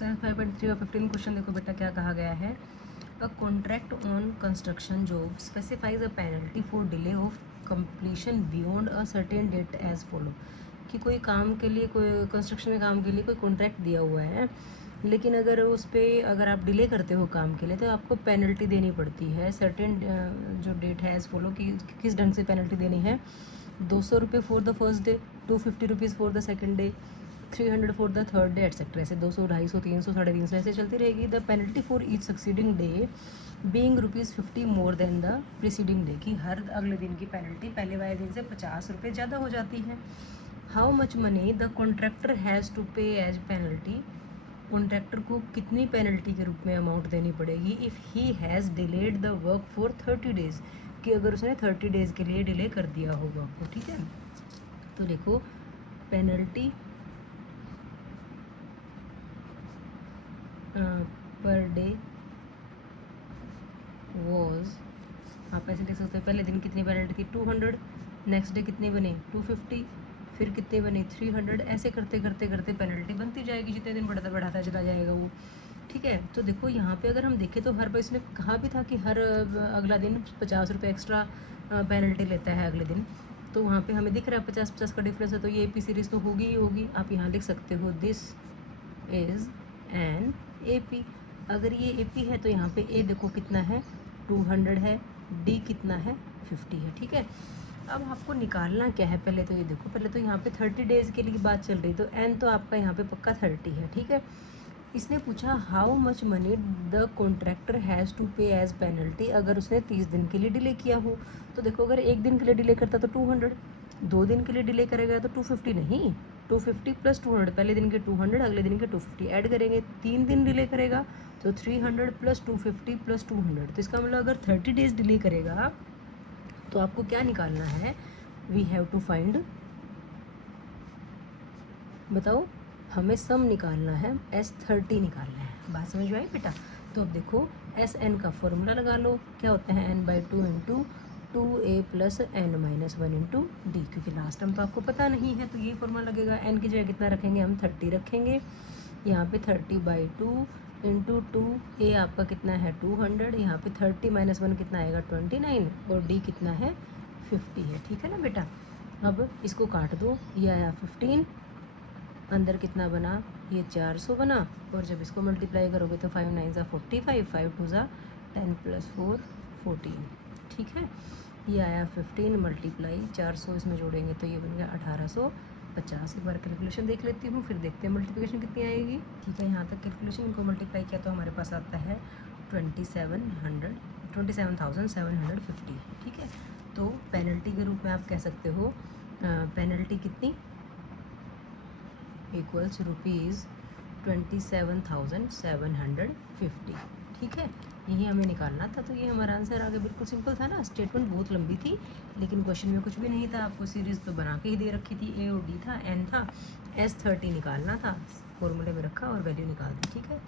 Exercise 5.3 और 15 question देखो बेटा क्या कहा गया है। A contract on construction job specifies a penalty for delay of completion beyond a certain date as follow. कि कोई काम के लिए, कोई कंस्ट्रक्शन के काम के लिए कोई कॉन्ट्रैक्ट दिया हुआ है, लेकिन अगर उस पर अगर आप डिले करते हो काम के लिए तो आपको पेनल्टी देनी पड़ती है। सर्टेन जो डेट है एज फॉलो कि किस ढंग से पेनल्टी देनी है। 200 रुपये for the first day, 250 rupees for the second day, 300 for the third day etcetera. ऐसे 200, 250, 300, 350 ऐसे चलती रहेगी। The penalty for each succeeding day being ₹50 more than the preceding day. कि हर अगले दिन की पेनल्टी पहले वाले दिन से 50 रुपये ज़्यादा हो जाती है। How much money the contractor has to pay as penalty. Contractor को कितनी पेनल्टी के रूप में अमाउंट देनी पड़ेगी if he has delayed the work for 30 days. कि अगर उसने 30 डेज़ के लिए डिले कर दिया हो वर्क को। ठीक है, तो देखो पेनल्टी पर डे वॉज, आप ऐसे लिख सकते हो, पहले दिन कितनी पेनल्टी थी 200, नेक्स्ट डे कितनी बनी 250, फिर कितनी बनी 300। ऐसे करते करते करते पेनल्टी बनती जाएगी, जितने दिन बढ़ता बढ़ाता चला जाएगा वो। ठीक है, तो देखो यहाँ पे अगर हम देखें तो हर बार इसने कहा भी था कि हर अगला दिन 50 रुपये एक्स्ट्रा पेनल्टी लेता है अगले दिन। तो वहाँ पे हमें दिख रहा है 50-50 का डिफरेंस है, तो ये AP सीरीज़ तो होगी ही होगी। आप यहाँ लिख सकते हो दिस इज़ एन AP। अगर ये AP है तो यहाँ पे A देखो कितना है 200 है, D कितना है 50 है। ठीक है, अब आपको निकालना क्या है, पहले तो ये देखो, पहले तो यहाँ पे 30 डेज़ के लिए बात चल रही, तो N तो आपका यहाँ पे पक्का 30 है। ठीक है, इसने पूछा how much money the contractor has to pay as penalty. अगर उसने 30 दिन के लिए डिले किया हो तो देखो, अगर एक दिन के लिए डिले करता तो 200, 2 दिन के लिए डिले करेगा तो 250 नहीं, 250 प्लस 200, पहले दिन के 200 अगले दिन के 250 ऐड करेंगे। 3 दिन डिले करेगा तो 300 प्लस 250 प्लस 200। तो इसका मतलब अगर 30 डेज़ डिले करेगा तो आपको क्या निकालना है, वी हैव टू फाइंड, बताओ, हमें सम निकालना है, S30 निकालना है। बात समझ में आई बेटा। तो अब देखो SN का फॉर्मूला लगा लो, क्या होता है n/2 into 2a plus n-1 into D. क्योंकि लास्ट टाइम तो आपको पता नहीं है तो ये फॉर्मूला लगेगा। n की जगह कितना रखेंगे हम 30 रखेंगे, यहाँ पे 30/2 इंटू 2a आपका कितना है 200, यहाँ पे 30 - 1 कितना आएगा 29 और d कितना है 50 है। ठीक है ना बेटा, अब इसको काट दो, ये आया 15, अंदर कितना बना, ये 400 बना, और जब इसको मल्टीप्लाई करोगे तो 5 9 ज़ा 45, 5 2 ज़ा 10 प्लस 4 14। ठीक है, ये आया 15 मल्टीप्लाई 400 इसमें जोड़ेंगे तो ये बन गया 1850। एक बार कैलकुलेशन देख लेती हूँ, फिर देखते हैं मल्टीप्लिकेशन कितनी आएगी। ठीक है, यहाँ तक कैलकुलेशन को मल्टीप्लाई किया तो हमारे पास आता है 27,750। ठीक है, तो पेनल्टी के रूप में आप कह सकते हो पेनल्टी कितनी इक्वल्स ₹27,750। ठीक है, यही हमें निकालना था। तो ये हमारा आंसर आ गया। बिल्कुल सिंपल था ना, स्टेटमेंट बहुत लंबी थी लेकिन क्वेश्चन में कुछ भी नहीं था, आपको सीरीज़ तो बना के ही दे रखी थी। A और D था, N था, S30 निकालना था, फॉर्मूले में रखा और वैल्यू निकाल दी। ठीक है।